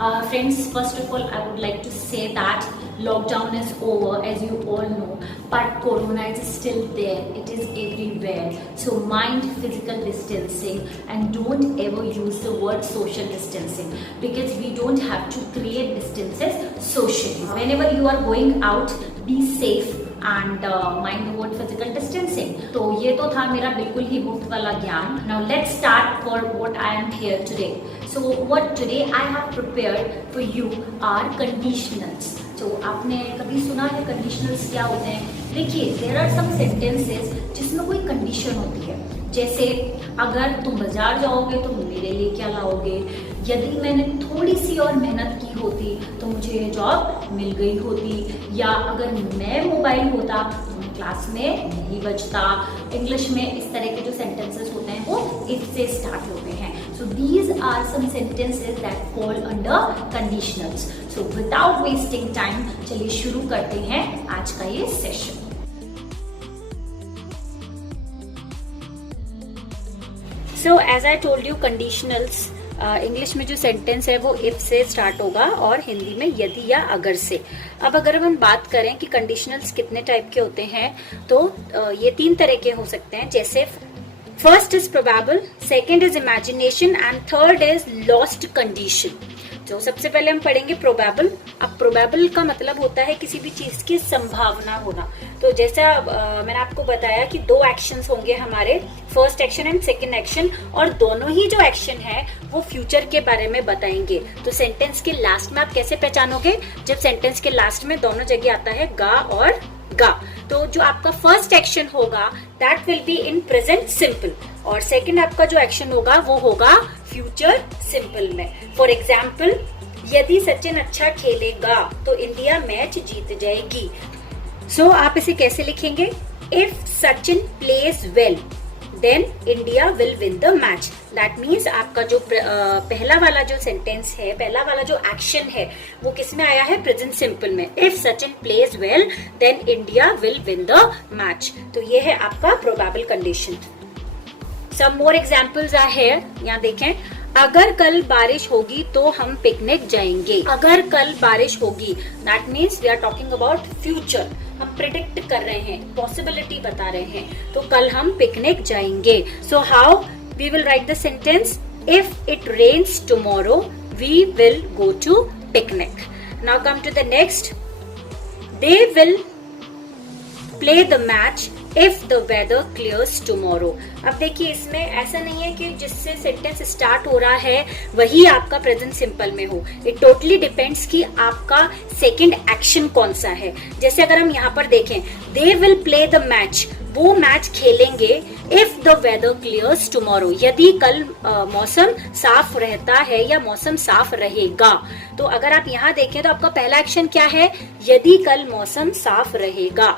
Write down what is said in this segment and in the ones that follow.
Friends, first of all, I would like to say that lockdown is over, as you all know, but corona is still there. It is everywhere. So mind physical distancing and don't ever use the word social distancing, because we don't have to create distances socially. Whenever you are going out, be safe and mind the word physical distancing. तो ये तो था मेरा बिल्कुल ही मुफ्त वाला ज्ञान. Now let's start for what I am here today. So what today I have prepared for you are conditionals. तो आपने कभी सुना है conditionals क्या होते हैं? देखिए, there are some sentences जिसमें कोई condition होती है. जैसे अगर तुम बाजार जाओगे तो मेरे लिए क्या लाओगे, यदि मैंने थोड़ी सी और मेहनत की होती तो मुझे ये जॉब मिल गई होती, या अगर मैं मोबाइल होता तो मैं क्लास में नहीं बचता. इंग्लिश में इस तरह के जो सेंटेंसेस होते हैं वो इफ से स्टार्ट होते हैं. So these are some sentences that fall under conditionals. So without wasting time चलिए शुरू करते हैं आज का ये session. So as I told you, conditionals English में जो सेंटेंस है वो इफ से स्टार्ट होगा और हिंदी में यदि या अगर से. अब अगर हम बात करें कि कंडीशनल्स कितने टाइप के होते हैं, तो ये 3 तरह के हो सकते हैं. जैसे first is probable, second is imagination and third is lost condition. तो सबसे पहले हम पढ़ेंगे प्रोबेबल. अब प्रोबेबल का मतलब होता है किसी भी चीज की संभावना होना. तो जैसा मैंने आपको बताया कि 2 एक्शंस होंगे हमारे, first action and second action, और दोनों ही जो एक्शन है वो फ्यूचर के बारे में बताएंगे. तो सेंटेंस के लास्ट में आप कैसे पहचानोगे, जब सेंटेंस के लास्ट में दोनों जगह आता है गा और गा. तो जो आपका फर्स्ट एक्शन होगा that will be in present simple, और सेकंड आपका जो एक्शन होगा वो होगा फ्यूचर सिंपल में. फॉर एग्जाम्पल, यदि सचिन अच्छा खेलेगा तो इंडिया मैच जीत जाएगी. सो आप इसे कैसे लिखेंगे? If Sachin plays well then India will win the match. That means आपका जो पहला वाला जो सेंटेंस है, पहला वाला जो एक्शन है वो किस में आया है? प्रेजेंट सिंपल में. If Sachin plays well then India will win the match. तो ये है आपका probable condition. Some more examples are here. यहाँ देखें, अगर कल बारिश होगी तो हम पिकनिक जाएंगे. अगर कल बारिश होगी that means we are talking about future. हम प्रिडिक्ट कर रहे हैं, पॉसिबिलिटी बता रहे हैं. तो कल हम पिकनिक जाएंगे. So how we will write the sentence? If it rains tomorrow we will go to picnic. Now come to the next. They will play the match if the weather clears tomorrow. अब देखिए, इसमें ऐसा नहीं है कि जिससे sentence start हो रहा है वही आपका प्रेजेंट सिंपल में हो. इट टोटली डिपेंड्स कि आपका सेकंड एक्शन कौन सा है. जैसे अगर हम यहाँ पर देखें, they will play the match, वो मैच खेलेंगे if the weather clears tomorrow, यदि कल मौसम साफ रहता है या मौसम साफ रहेगा. तो अगर आप यहाँ देखें तो आपका पहला एक्शन क्या है? यदि कल मौसम साफ रहेगा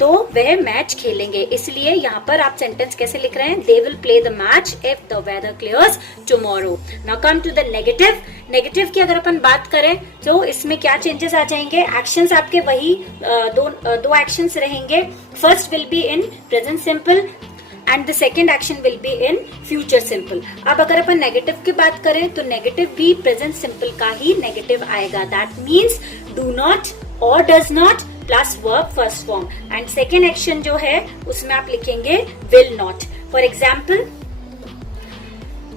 तो वह मैच खेलेंगे. इसलिए यहाँ पर आप सेंटेंस कैसे लिख रहे हैं? They will play the match if the weather clears tomorrow. Now come to the negative. Negative की अगर अपन बात करें तो इसमें क्या चेंजेस आ जाएंगे? एक्शंस आपके वही दो एक्शंस रहेंगे. First will be in present simple and the second action will be in future simple. अब अगर अपन नेगेटिव की बात करें तो नेगेटिव भी प्रेजेंट सिंपल का ही नेगेटिव आएगा. दैट मीन्स डू नॉट और does not plus verb first form, and second action जो है उसमें आप लिखेंगे विल नॉट. फॉर एग्जाम्पल,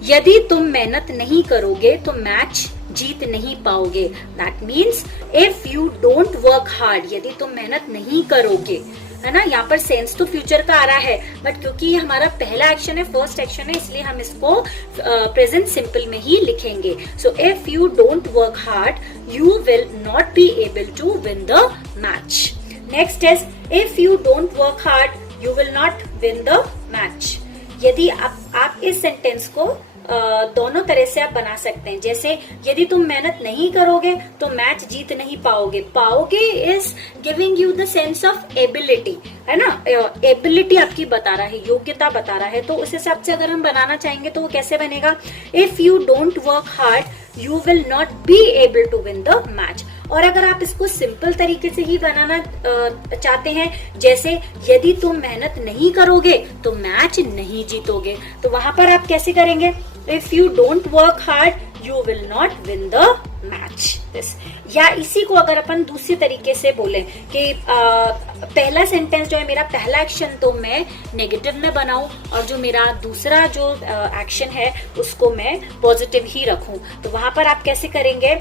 यदि तुम मेहनत नहीं करोगे तो मैच जीत नहीं पाओगे. That means if you don't work hard, यदि तुम मेहनत नहीं करोगे, है ना. यहाँ पर सेंस तो फ्यूचर का आ रहा है, बट क्योंकि ये हमारा पहला एक्शन है, फर्स्ट एक्शन है, इसलिए हम इसको प्रेजेंट सिंपल में ही लिखेंगे. So if you don't work hard you will not be able to win the match. Next is if you don't work hard you will not win the match. यदि आप इस सेंटेंस को दोनों तरह से आप बना सकते हैं. जैसे यदि तुम मेहनत नहीं करोगे तो मैच जीत नहीं पाओगे. पाओगे is giving you the sense of ability, है ना. एबिलिटी आपकी बता रहा है, योग्यता बता रहा है. तो उस हिसाब से अगर हम बनाना चाहेंगे तो वो कैसे बनेगा? If you don't work hard you will not be able to win the match. और अगर आप इसको सिंपल तरीके से ही बनाना चाहते हैं, जैसे यदि तुम मेहनत नहीं करोगे तो मैच नहीं जीतोगे, तो वहां पर आप कैसे करेंगे? If you don't work hard you will not win the match. Match this. या इसी को अगर अपन दूसरी तरीके से बोले कि पहला सेंटेंस जो है मेरा पहला एक्शन तो मैं नेगेटिव में बनाऊं और जो मेरा दूसरा जो एक्शन है उसको मैं पॉजिटिव ही रखूं, तो वहां पर आप कैसे करेंगे?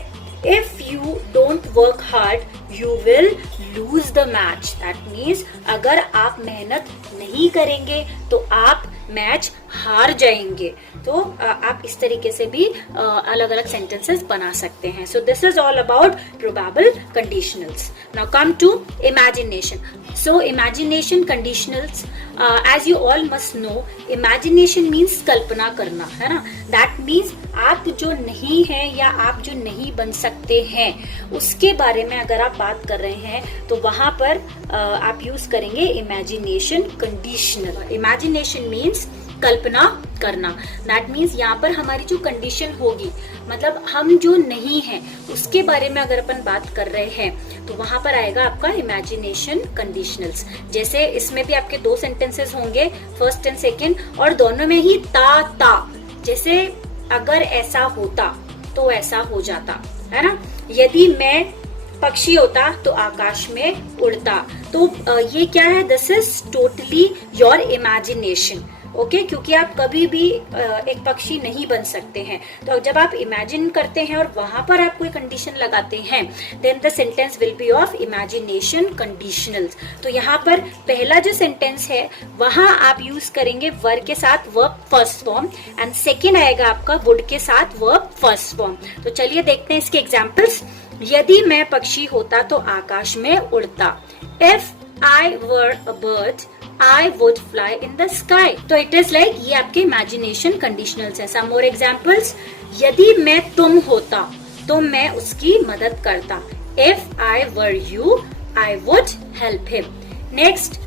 If you don't work hard, you will lose the match. That means अगर आप मेहनत नहीं करेंगे तो आप मैच हार जाएंगे। तो आप इस तरीके से भी अलग अलग सेंटेंसेस बना सकते हैं। So this is all about probable conditionals. Now come to imagination. So imagination conditionals, as you all must know, imagination means कल्पना करना, है ना। दैट मीन्स आप जो नहीं है या आप जो नहीं बन सकते हैं उसके बारे में अगर आप बात कर रहे हैं तो वहां पर आप यूज करेंगे इमेजिनेशन कंडीशनल। इमेजिनेशन मीन्स कल्पना करना। दैट मीन्स यहाँ पर हमारी जो कंडीशन होगी, मतलब हम जो नहीं है उसके बारे में अगर अपन बात कर रहे हैं तो वहां पर आएगा आपका इमेजिनेशन कंडीशनल्स। जैसे इसमें भी आपके दो सेंटेंसेस होंगे, फर्स्ट एंड सेकेंड, और दोनों में ही ता। जैसे अगर ऐसा होता तो ऐसा हो जाता, है ना। यदि मैं पक्षी होता तो आकाश में उड़ता। तो ये क्या है? This is totally your imagination. Okay, क्योंकि आप कभी भी एक पक्षी नहीं बन सकते हैं। तो जब आप इमेजिन करते हैं और वहां पर आप कोई कंडीशन लगाते हैं, then the sentence will be of imagination conditionals. तो यहाँ पर पहला जो सेंटेंस है वहां आप यूज करेंगे वर्ब के साथ verb first form, and second आएगा आपका वुड के साथ वर्ब फर्स्ट फॉर्म। तो चलिए देखते हैं इसके एग्जाम्पल्स। यदि मैं पक्षी होता तो आकाश में उड़ता। If I were a bird I would fly in the sky. तो it is like ये आपके imagination conditionals है। Some more examples. यदि मैं तुम होता तो मैं उसकी मदद करता। If I were you, I would help him. Next.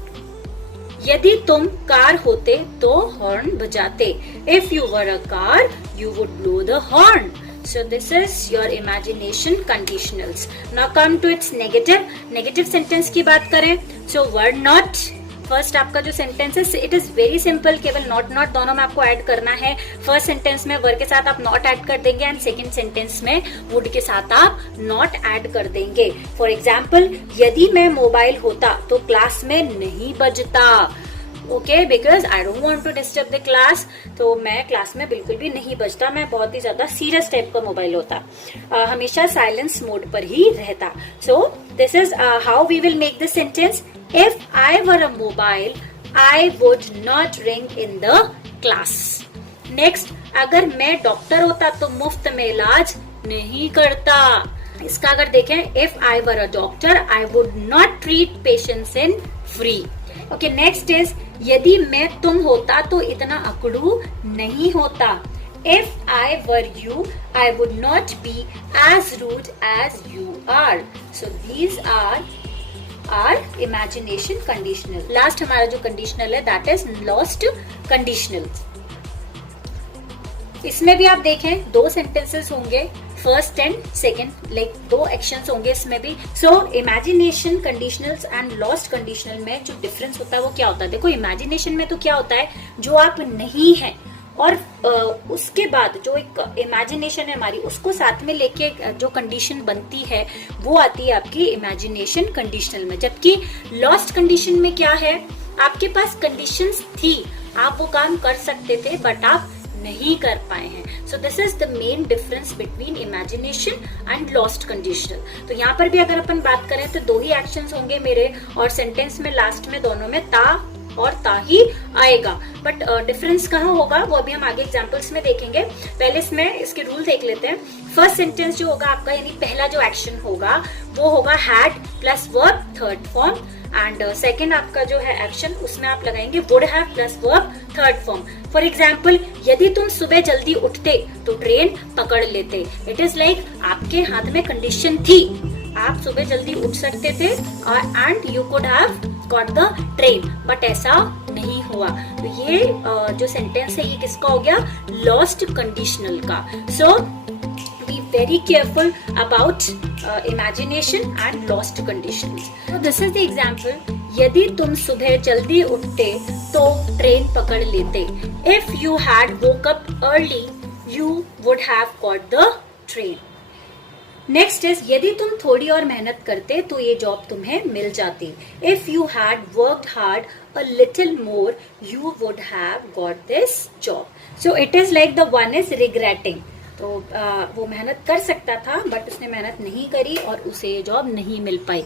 यदि तुम कार होते तो हॉर्न बजाते। If you were a car, you would blow the horn. So this is your imagination conditionals. Now come to its negative. Negative sentence की बात करें, so word not. First आपका जो सेंटेंस है इट इज वेरी सिंपल, केवल not दोनों में आपको ऐड करना है। फर्स्ट सेंटेंस में वर्ड के साथ आप नॉट ऐड कर देंगे एंड सेकंड सेंटेंस में वुड के साथ आप नॉट ऐड कर देंगे। फॉर एग्जाम्पल, यदि मैं मोबाइल होता तो क्लास में नहीं बजता। Okay, because I don't want to disturb the class. तो मैं क्लास में बिल्कुल भी नहीं बजता, मैं बहुत ही ज्यादा सीरियस टाइप का मोबाइल होता, हमेशा साइलेंस मोड पर ही रहता। So this is how we will make this sentence. If I were a mobile, I would not ring in the class. Next, अगर मैं डॉक्टर होता तो मुफ्त में इलाज नहीं करता। इसका अगर देखें, If I were a doctor, I would not treat patients in free. Okay, next is यदि मैं तुम होता तो इतना अकड़ू नहीं होता। If I were you, I would not be as rude as you are. So these are imagination conditional. Last हमारा जो कंडीशनल है दैट इज लॉस्ट कंडीशनल। इसमें भी आप देखें दो सेंटेंसेस होंगे, फर्स्ट एंड सेकेंड, लाइक दो एक्शंस होंगे इसमें भी। So imagination conditionals and last conditional में जो डिफरेंस होता है वो क्या होता है? देखो, इमेजिनेशन में तो क्या होता है, जो आप नहीं है और उसके बाद जो एक इमेजिनेशन है हमारी, उसको साथ में लेके जो कंडीशन बनती है वो आती है आपकी इमेजिनेशन कंडीशनल में। जबकि लॉस्ट कंडीशन में क्या है, आपके पास कंडीशंस थी, आप वो काम कर सकते थे बट आप नहीं कर पाए हैं। So this is the main difference between imagination and last conditional. तो यहाँ पर भी अगर अपन बात करें तो दो ही एक्शंस होंगे मेरे, और सेंटेंस में लास्ट में दोनों में ता और ता ही आएगा। बट डिफरेंस कहाँ होगा वो अभी हम आगे एग्जांपल्स में देखेंगे। पहले इसमें इसके रूल देख लेते हैं। फर्स्ट सेंटेंस जो होगा आपका, यानी पहला जो एक्शन होगा वो होगा had plus verb third form, and second आपका जो है एक्शन उसमें आप लगाएंगे would have plus verb third form. For example, यदि तुम सुबह जल्दी उठते तो ट्रेन पकड़ लेते। इट इज लाइक आपके हाथ में कंडीशन थी, आप सुबह जल्दी उठ सकते थे and you could have got the train, but ऐसा नहीं हुआ। तो ये जो सेंटेंस है ये किसका हो गया? लॉस्ट कंडीशनल का। So be very careful about imagination and lost conditionals. This is the example, यदि तुम सुबह जल्दी उठते तो ट्रेन पकड़ लेते। If you had woke up early you would have got the train. Next is यदि तुम थोड़ी और मेहनत करते तो ये जॉब तुम्हें मिल जाती. If you had worked hard a little more you would have got this job. So it is like the one is regretting. तो वो मेहनत कर सकता था बट उसने मेहनत नहीं करी और उसे ये जॉब नहीं मिल पाई.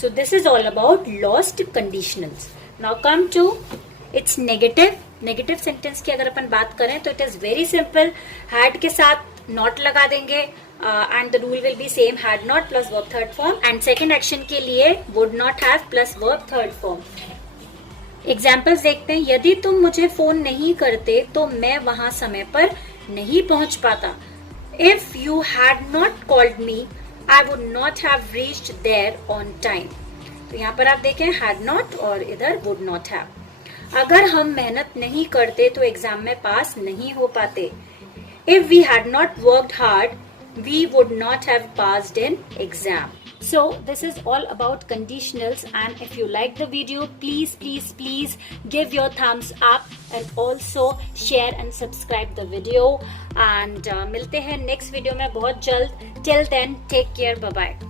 So this is all about lost conditionals. Now come to its negative. Negative sentence की अगर अपन बात करें तो it is very simple. Had के साथ नॉट लगा देंगे and the rule will be same, had not plus verb third form. And second action के लिए would not have plus verb third form. Examples देखते हैं. यदि तुम मुझे फोन नहीं करते तो मैं वहां समय पर नहीं पहुंच पाता. If you had not called me I would not have reached there on time. तो यहाँ पर आप देखें हैड नॉट और इधर वुड नॉट हैव. अगर हम मेहनत नहीं करते तो एग्जाम में पास नहीं हो पाते. If we had not worked hard we would not have passed in exam. So this is all about conditionals, and if you like the video please give your thumbs up and also share and subscribe the video and मिलते हैं next video में बहुत जल्द. Till then take care, bye bye.